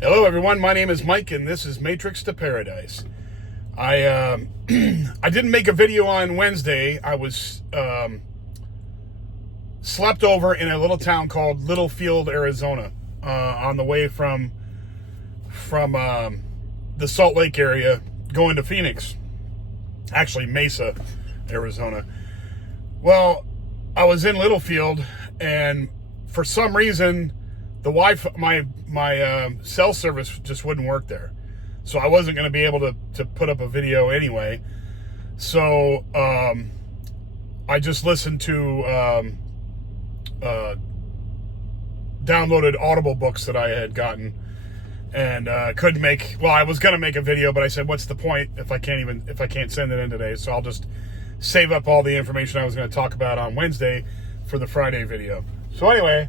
Hello, everyone. My name is Mike, and this is Matrix to Paradise. I I didn't make a video on Wednesday. I was slept over in a little town called Littlefield, Arizona, on the way from the Salt Lake area going to Phoenix. Actually, Mesa, Arizona. Well, I was in Littlefield, and for some reason, the Wi-Fi, my cell service just wouldn't work there, so I wasn't going to be able to put up a video anyway. So I just listened to downloaded Audible books that I had gotten, and couldn't make. Well, I was going to make a video, but I said, "What's the point if I can't send it in today?" So I'll just save up all the information I was going to talk about on Wednesday for the Friday video. So anyway,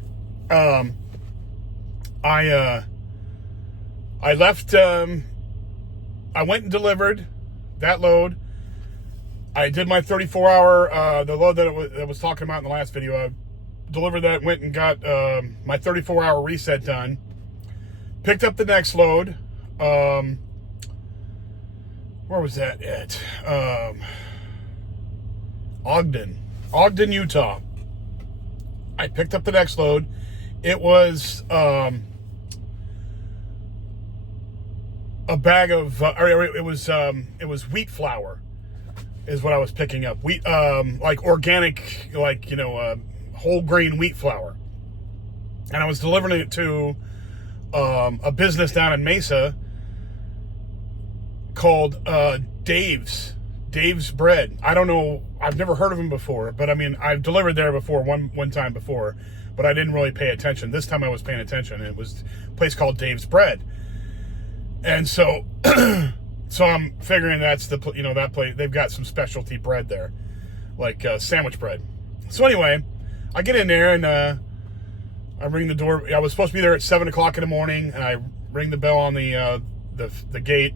I left, I went and delivered that load. I did my 34-hour, the load that I was talking about in the last video. I delivered that, went and got my 34-hour reset done. Picked up the next load. Where was that at? Ogden, Utah. I picked up the next load. It was a bag of, it was wheat flour, is what I was picking up. Wheat, like organic, like whole grain wheat flour, and I was delivering it to a business down in Mesa called Dave's Bread. I don't know. I've never heard of them before, but I mean, I've delivered there before one time before, but I didn't really pay attention. This time I was paying attention. It was a place called Dave's Bread. And so, so I'm figuring that's that place. They've got some specialty bread there, like sandwich bread. So anyway, I get in there and I ring the door. I was supposed to be there at 7:00 in the morning, and I ring the bell on the gate,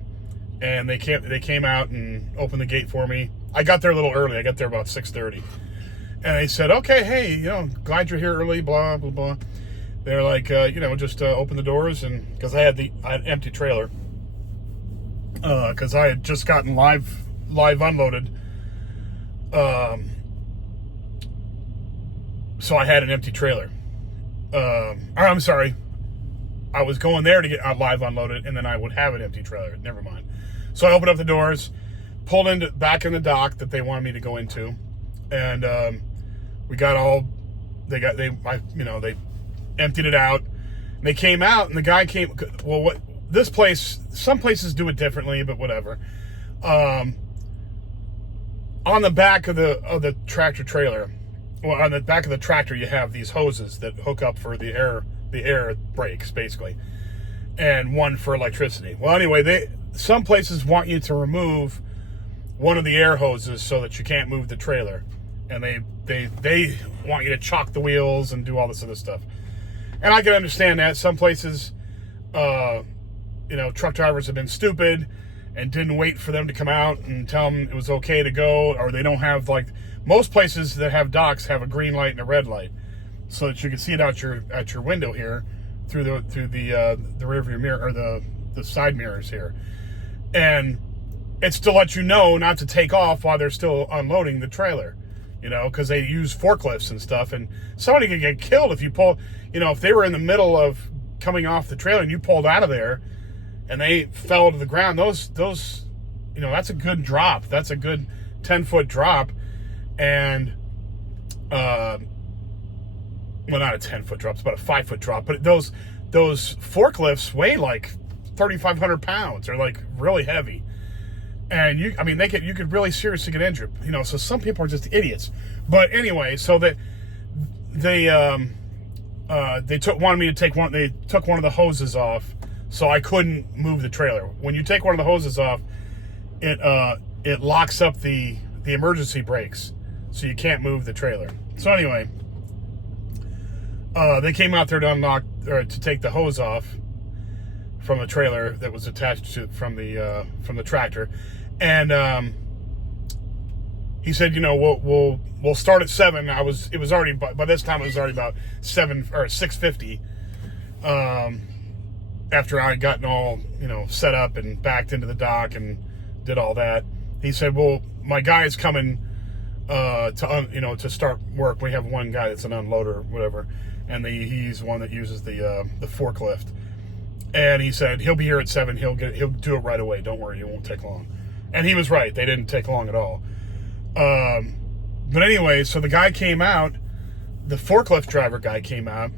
and they came out and opened the gate for me. I got there a little early. I got there about 6:30, and they said, "Okay, hey, glad you're here early." Blah blah blah. They're like, just open the doors, and because I had an empty trailer, because I had just gotten live unloaded, so I had an empty trailer. I'm sorry, I was going there to get live unloaded, and then I would have an empty trailer. Never mind. So I opened up the doors, pulled back in the dock that they wanted me to go into, and we got all. They emptied it out. And they came out, and the guy came. Well, this place? Some places do it differently, but whatever. On the back of the tractor trailer, well, on the back of the tractor, you have these hoses that hook up for the air brakes, basically, and one for electricity. Well, anyway, some places want you to remove one of the air hoses so that you can't move the trailer, and they want you to chock the wheels and do all this other stuff. And I can understand that. Some places, truck drivers have been stupid and didn't wait for them to come out and tell them it was okay to go, or they don't have, like, most places that have docks have a green light and a red light, so that you can see it out your window here through the rear view mirror, or the side mirrors here, and it's to let you know not to take off while they're still unloading the trailer. Because they use forklifts and stuff, and somebody could get killed if you pull, if they were in the middle of coming off the trailer and you pulled out of there and they fell to the ground, those, that's a good drop. That's a good 10-foot drop. And, well, not a 10-foot drop, it's about a 5-foot drop, but those forklifts weigh like 3,500 pounds. They're like really heavy. And you could really seriously get injured, so some people are just idiots. But anyway, so that they took one of the hoses off, so I couldn't move the trailer. When you take one of the hoses off, it locks up the emergency brakes, so you can't move the trailer. So anyway, they came out there to take the hose off from the trailer that was attached to from the tractor, and he said, we'll start at 7. It was already, by this time it was already about 7 or 6:50, and after I gotten all, set up and backed into the dock and did all that, he said, well, my guy is coming to start work. We have one guy that's an unloader or whatever, and he's one that uses the forklift. And he said he'll be here at 7. He'll do it right away. Don't worry, it won't take long. And he was right. They didn't take long at all. But anyway, so the guy came out, the forklift driver guy came out,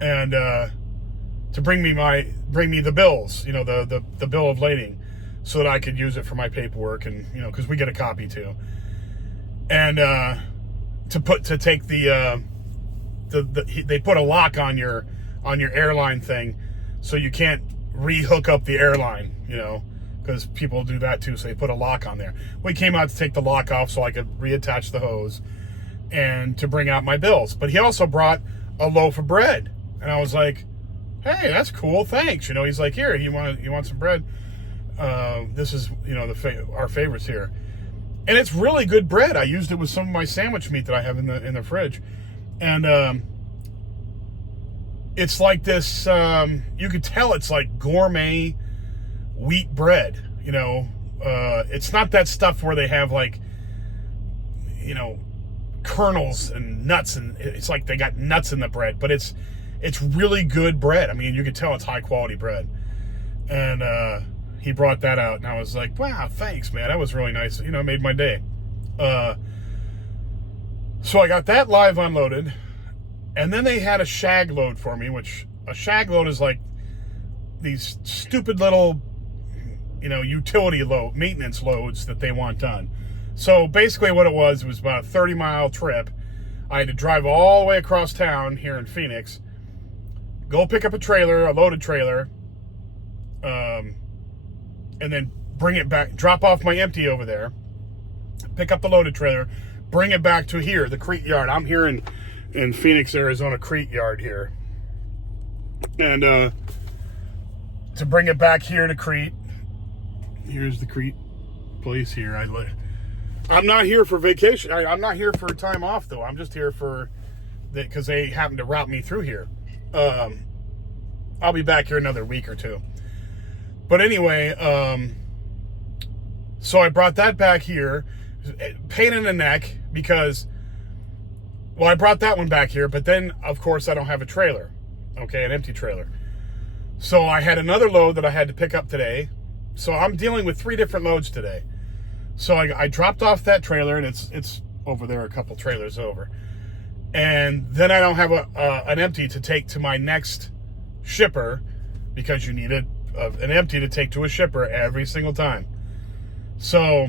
and to bring me the bills, the bill of lading, so that I could use it for my paperwork, and because we get a copy too. And to take they put a lock on your airline thing, so you can't re-hook up the airline, because people do that too. So they put a lock on there. We came out to take the lock off so I could reattach the hose and to bring out my bills. But he also brought a loaf of bread, and I was like, "Hey, that's cool, thanks." He's like, "Here, you want some bread? This is our favorites here." And it's really good bread. I used it with some of my sandwich meat that I have in the fridge. And it's like this, you could tell it's like gourmet wheat bread, It's not that stuff where they have like, kernels and nuts, and it's like they got nuts in the bread, but it's really good bread. I mean, you can tell it's high quality bread. And he brought that out, and I was like, wow, thanks, man. That was really nice. It made my day. So I got that live unloaded, and then they had a shag load for me, which a shag load is like these stupid little, utility load, maintenance loads that they want done. So basically what it was about a 30-mile trip. I had to drive all the way across town here in Phoenix, go pick up a loaded trailer, and then bring it back, drop off my empty over there, pick up the loaded trailer, bring it back to here, the Crete yard. I'm here in Phoenix, Arizona, Crete yard here. And to bring it back here to Crete, here's the Crete place here. I'm not here for vacation. I'm not here for time off, though. I'm just here because they happen to route me through here. I'll be back here another week or two. But anyway, so I brought that back here. Pain in the neck because, I brought that one back here, but then, of course, I don't have a trailer. Okay, an empty trailer. So I had another load that I had to pick up today. So I'm dealing with 3 different loads today. So I dropped off that trailer, and it's over there, a couple trailers over. And then I don't have an empty to take to my next shipper, because you need an empty to take to a shipper every single time. So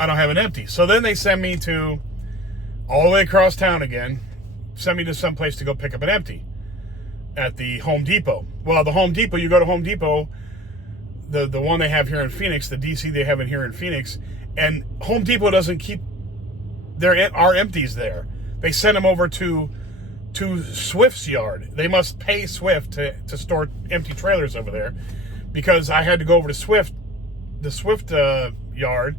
I don't have an empty. So then they send me to all the way across town again, send me to some place to go pick up an empty at the Home Depot. Well, the Home Depot, you go to Home Depot, the one they have here in Phoenix, the DC they have in here in Phoenix, and Home Depot doesn't keep our empties there. They send them over to Swift's yard. They must pay Swift to store empty trailers over there, because I had to go over to the Swift yard,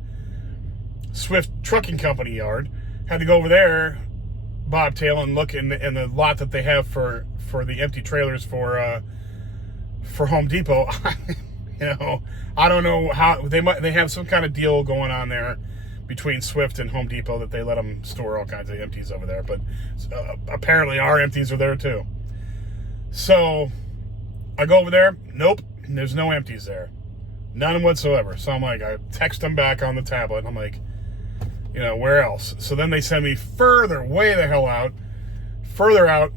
Swift Trucking Company yard. Had to go over there, bobtail, and look in the lot that they have for the empty trailers for Home Depot. I don't know how they have some kind of deal going on there between Swift and Home Depot that they let them store all kinds of empties over there. But apparently our empties are there too. So I go over there. Nope, there's no empties there, none whatsoever. So I'm like, I text them back on the tablet. And I'm like, where else? So then they send me way the hell out, further out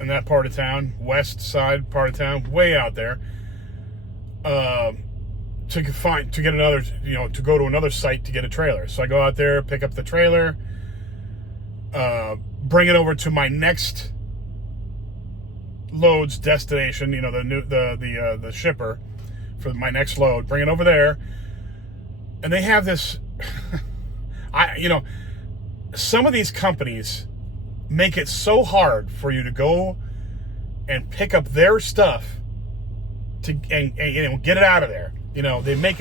in that part of town, west side part of town, way out there, to get another, to go to another site to get a trailer. So I go out there, pick up the trailer, bring it over to my next load's destination, the shipper for my next load, bring it over there, and they have this. Some of these companies make it so hard for you to go and pick up their stuff and get it out of there. They make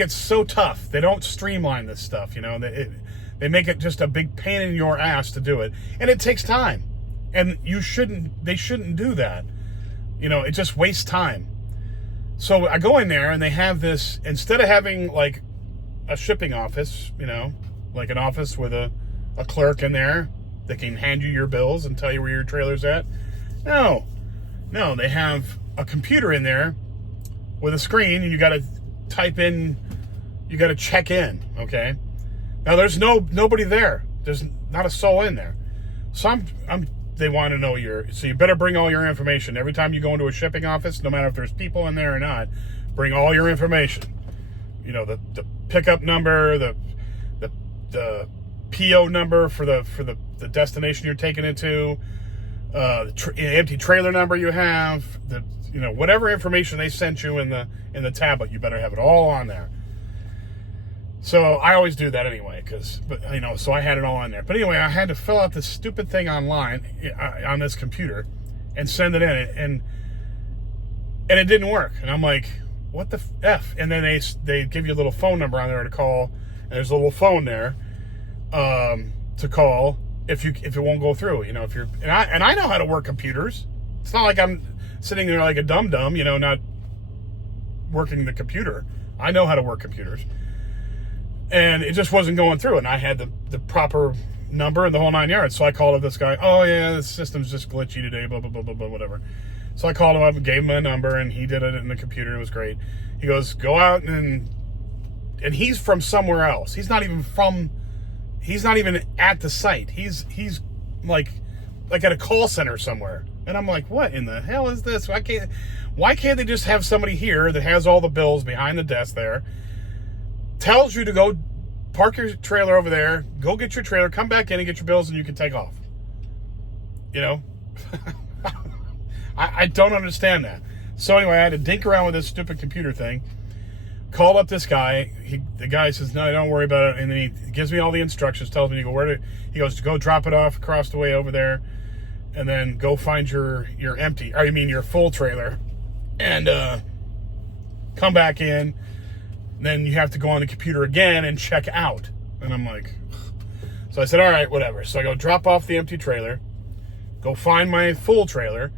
it so tough. They don't streamline this stuff. They make it just a big pain in your ass to do it, and it takes time. And they shouldn't do that. It just wastes time. So I go in there and they have this, instead of having like a shipping office, like an office with a clerk in there that can hand you your bills and tell you where your trailer's at. No, they have a computer in there with a screen, and you got to type in, you got to check in, okay? Now there's nobody there. There's not a soul in there. So they want to know so you better bring all your information. Every time you go into a shipping office, no matter if there's people in there or not, bring all your information. The pickup number, the PO number for the destination you're taking it to, the empty trailer number you have, whatever information they sent you in the tablet, you better have it all on there. So I always do that anyway, so I had it all on there. But anyway, I had to fill out this stupid thing online on this computer and send it in, and it didn't work. And I'm like, what the F? And then they give you a little phone number on there to call, and there's a little phone there to call if it won't go through. If you're and I know how to work computers. It's not like I'm sitting there like a dum-dum, not working the computer. I know how to work computers. And it just wasn't going through, and I had the proper number and the whole 9 yards. So I called up this guy. Oh yeah, the system's just glitchy today. Blah blah blah blah blah. Whatever. So I called him up and gave him a number, and he did it in the computer. It was great. He goes, go out and he's from somewhere else. He's not even at the site. He's like at a call center somewhere. And I'm like, what in the hell is this? Why can't they just have somebody here that has all the bills behind the desk there? Tells you to go park your trailer over there, go get your trailer, come back in and get your bills, and you can take off. I don't understand that. So anyway, I had to dink around with this stupid computer thing. Called up this guy. The guy says, no, don't worry about it. And then he gives me all the instructions, tells me to go he goes, go drop it off across the way over there, and then go find your full trailer, and come back in. Then you have to go on the computer again and check out. And I'm like, so I said, all right, whatever. So I go drop off the empty trailer, go find my full trailer,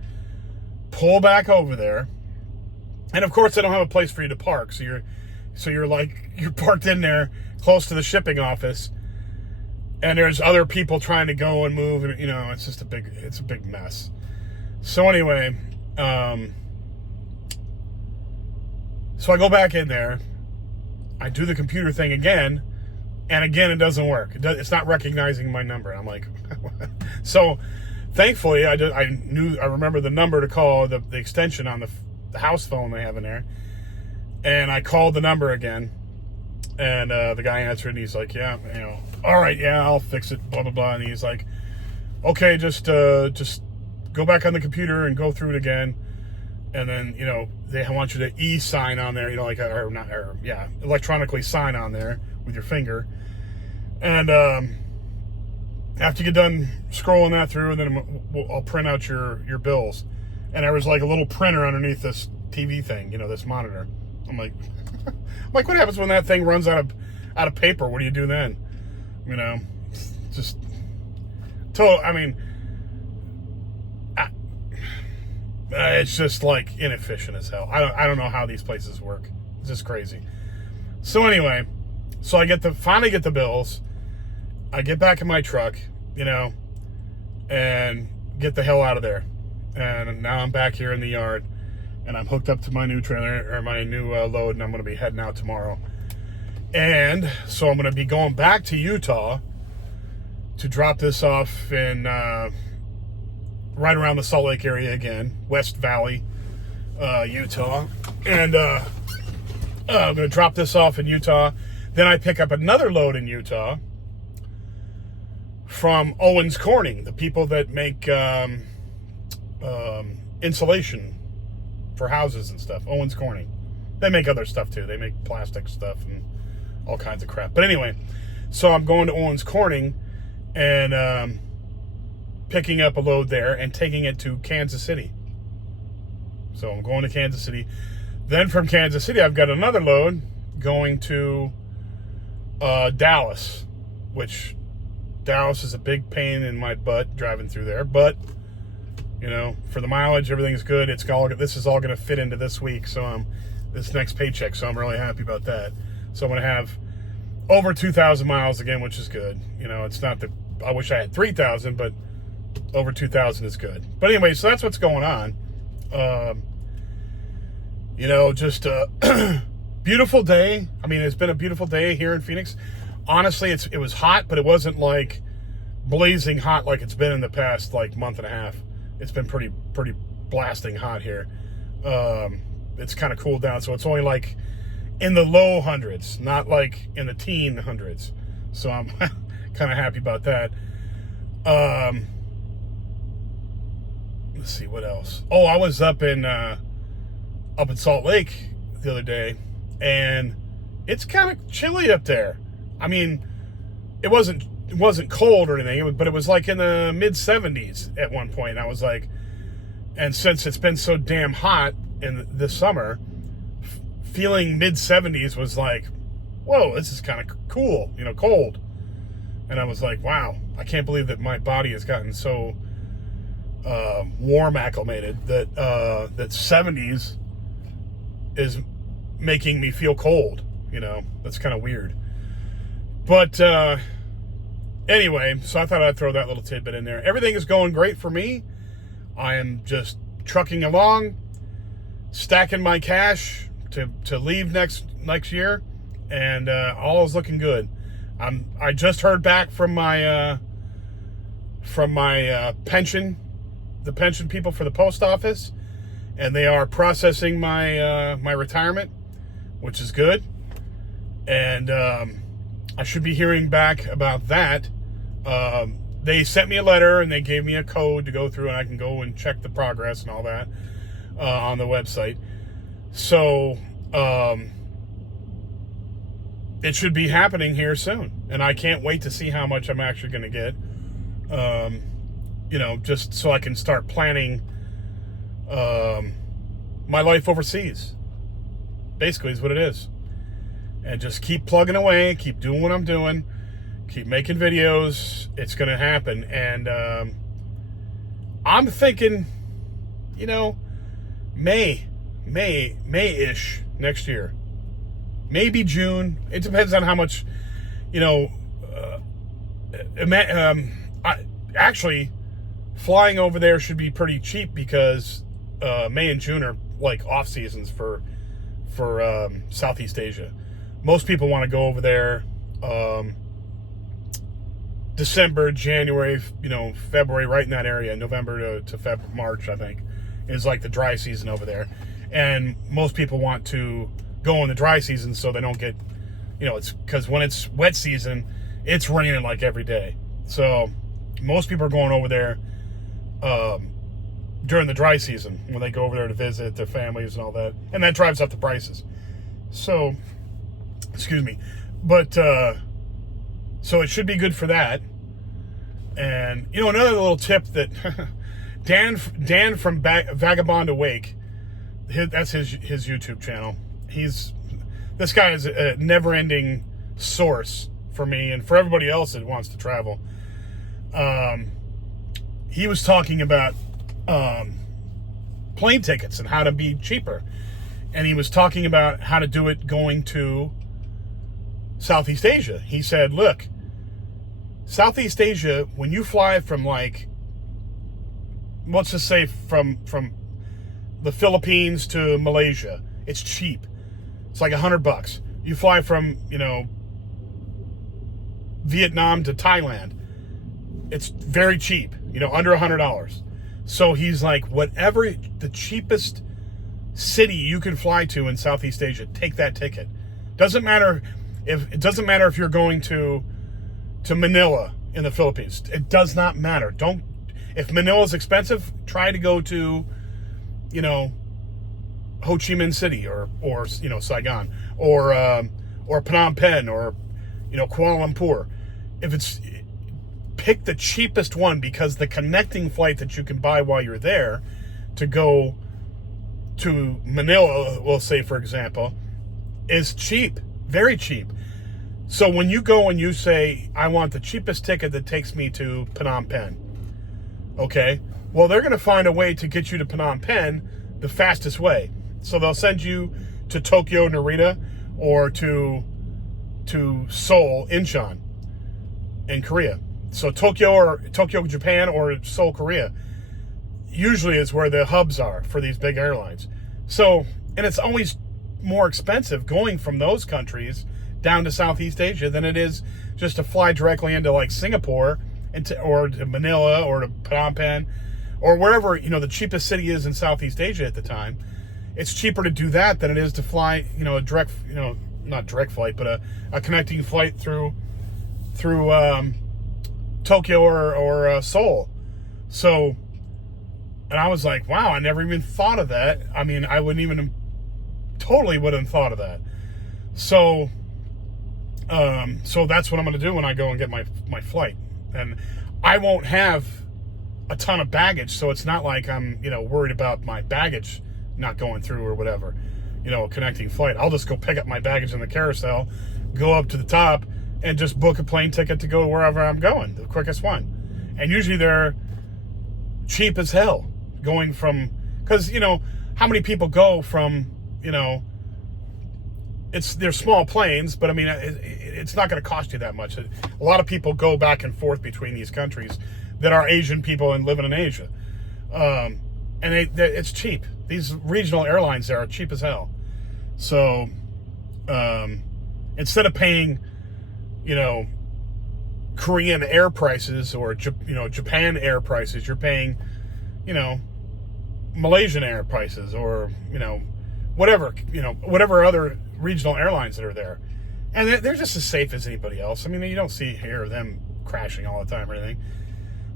pull back over there. And of course, they don't have a place for you to park. So you're parked in there close to the shipping office, and there's other people trying to go and move, and it's just a big mess. So anyway, so I go back in there. I do the computer thing again, and again it doesn't work. It's not recognizing my number. I'm like, so thankfully I remember the number to call, the extension on the house phone they have in there, and I called the number again, and the guy answered, and he's like, yeah, all right, yeah, I'll fix it, blah blah blah. And he's like, okay, just go back on the computer and go through it again. And then, they want you to e-sign on there, electronically sign on there with your finger. And after you get done scrolling that through, and then I'll print out your bills. And there was like a little printer underneath this TV thing, this monitor. I'm like, what happens when that thing runs out of paper? What do you do then? It's just like inefficient as hell. I don't know how these places work. It's just crazy. So anyway, I finally get the bills. I get back in my truck, and get the hell out of there. And now I'm back here in the yard, and I'm hooked up to my new trailer, or my new load, and I'm going to be heading out tomorrow. And so I'm going to be going back to Utah to drop this off in right around the Salt Lake area again, West Valley, Utah. And I'm going to drop this off in Utah. Then I pick up another load in Utah from Owens Corning, the people that make insulation for houses and stuff. Owens Corning. They make other stuff too. They make plastic stuff and all kinds of crap. But anyway, so I'm going to Owens Corning and picking up a load there and taking it to Kansas City. So I'm going to Kansas City. Then from Kansas City, I've got another load going to Dallas, which Dallas is a big pain in my butt driving through there. But You know, for the mileage, everything's good. This is all going to fit into this week, so this next paycheck. So I'm really happy about that. So I'm going to have over 2,000 miles again, which is good. You know, it's not I wish I had 3,000, but over 2,000 is good. But anyway, so that's what's going on. You know, just a beautiful day. I mean, it's been a beautiful day here in Phoenix. Honestly, it was hot, but it wasn't like blazing hot like it's been in the past like month and a half. It's been pretty blasting hot here. It's kind of cooled down, so it's only like in the low hundreds, not like in the teen hundreds. So I'm kind of happy about that. Let's see what else. Oh, I was up in Salt Lake the other day, and it's kind of chilly up there. I mean, it wasn't cold or anything, but it was like in the mid 70s at one point. I was like, and since it's been so damn hot in this summer, feeling mid 70s was like, whoa, this is kind of cool, you know, cold. And I was like, wow, I can't believe that my body has gotten so warm acclimated that 70s is making me feel cold. You know, that's kind of weird. But anyway, so I thought I'd throw that little tidbit in there. Everything is going great for me. I am just trucking along, stacking my cash to leave next year, and all is looking good. I just heard back from my pension, the pension people for the post office, and they are processing my my retirement, which is good. And I should be hearing back about that. They sent me a letter and they gave me a code to go through, and I can go and check the progress and all that on the website. So it should be happening here soon, and I can't wait to see how much I'm actually going to get. You know, just so I can start planning my life overseas. Basically, is what it is. And just keep plugging away, keep doing what I'm doing, keep making videos. It's going to happen. And I'm thinking, you know, May-ish next year. Maybe June. It depends on how much, you know, actually, flying over there should be pretty cheap because May and June are like off seasons for Southeast Asia. Most people want to go over there December, January, you know, February, right in that area. November to March, I think, is like the dry season over there. And most people want to go in the dry season so they don't get, you know, it's because when it's wet season, it's raining like every day. So most people are going over there during the dry season when they go over there to visit their families and all that. And that drives up the prices. So, excuse me. But, so it should be good for that. And, you know, another little tip that Dan from Vagabond Awake, that's his YouTube channel. This guy is a never-ending source for me and for everybody else that wants to travel. He was talking about plane tickets and how to be cheaper. And he was talking about how to do it going to Southeast Asia. He said, look, Southeast Asia, when you fly from, like, let's just say from the Philippines to Malaysia, it's cheap. It's like $100. You fly from, you know, Vietnam to Thailand, it's very cheap, you know, under $100. So he's like, whatever the cheapest city you can fly to in Southeast Asia, take that ticket. It doesn't matter if you're going to Manila in the Philippines. It does not matter. If Manila's expensive, try to go to, you know, Ho Chi Minh City or you know, Saigon or Phnom Penh or, you know, Kuala Lumpur. Pick the cheapest one, because the connecting flight that you can buy while you're there to go to Manila, we'll say, for example, is cheap, very cheap. So when you go and you say, I want the cheapest ticket that takes me to Phnom Penh, okay, Well, they're going to find a way to get you to Phnom Penh the fastest way. So they'll send you to Tokyo, Narita, or to Seoul, Incheon, in Korea. So Tokyo, Japan, or Seoul, Korea, usually is where the hubs are for these big airlines. So, and it's always more expensive going from those countries down to Southeast Asia than it is just to fly directly into like Singapore or to Manila or to Phnom Penh or wherever, the cheapest city is in Southeast Asia at the time. It's cheaper to do that than it is to fly, a direct, not direct flight, but a connecting flight through Tokyo or Seoul. So, and I was like, wow, I never even thought of that. I mean, I totally wouldn't have thought of that. So, so that's what I'm going to do when I go and get my flight. And I won't have a ton of baggage, so it's not like I'm, worried about my baggage not going through or whatever, a connecting flight. I'll just go pick up my baggage in the carousel, go up to the top, and just book a plane ticket to go wherever I'm going, the quickest one. And usually they're cheap as hell going from, because, how many people go from, they're small planes, but I mean, it's not going to cost you that much. A lot of people go back and forth between these countries that are Asian people and living in Asia. And it's cheap. These regional airlines there are cheap as hell. So, instead of paying, Korean air prices or, Japan air prices, you're paying, Malaysian air prices or, whatever other regional airlines that are there. And they're just as safe as anybody else. I mean, you don't hear them crashing all the time or anything.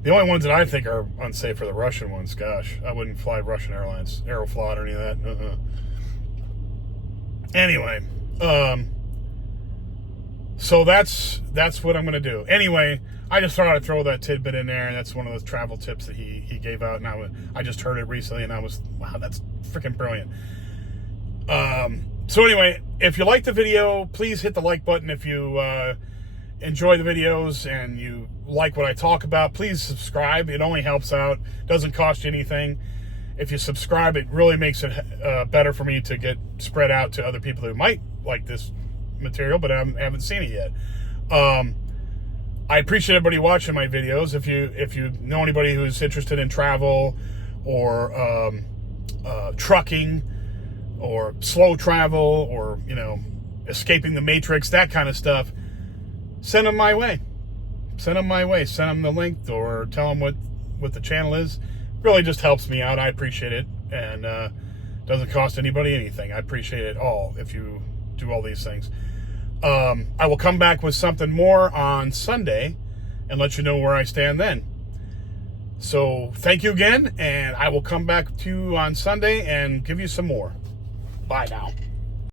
The only ones that I think are unsafe are the Russian ones. Gosh, I wouldn't fly Russian Airlines, Aeroflot or any of that. Anyway, so that's what I'm going to do. Anyway, I just thought I'd throw that tidbit in there, and that's one of those travel tips that he gave out, and I just heard it recently, and I was, wow, that's freaking brilliant. So anyway, if you like the video, please hit the like button. If you enjoy the videos and you like what I talk about, please subscribe. It only helps out. Doesn't cost you anything. If you subscribe, it really makes it better for me to get spread out to other people who might like this material, but I haven't seen it yet. I appreciate everybody watching my videos. If you know anybody who's interested in travel or trucking or slow travel or, escaping the matrix, that kind of stuff, send them my way. Send them the link or tell them what the channel is. Really just helps me out. I appreciate it. And doesn't cost anybody anything. I appreciate it all if you do all these things. I will come back with something more on Sunday and let you know where I stand then. So thank you again, and I will come back to you on Sunday and give you some more. Bye now.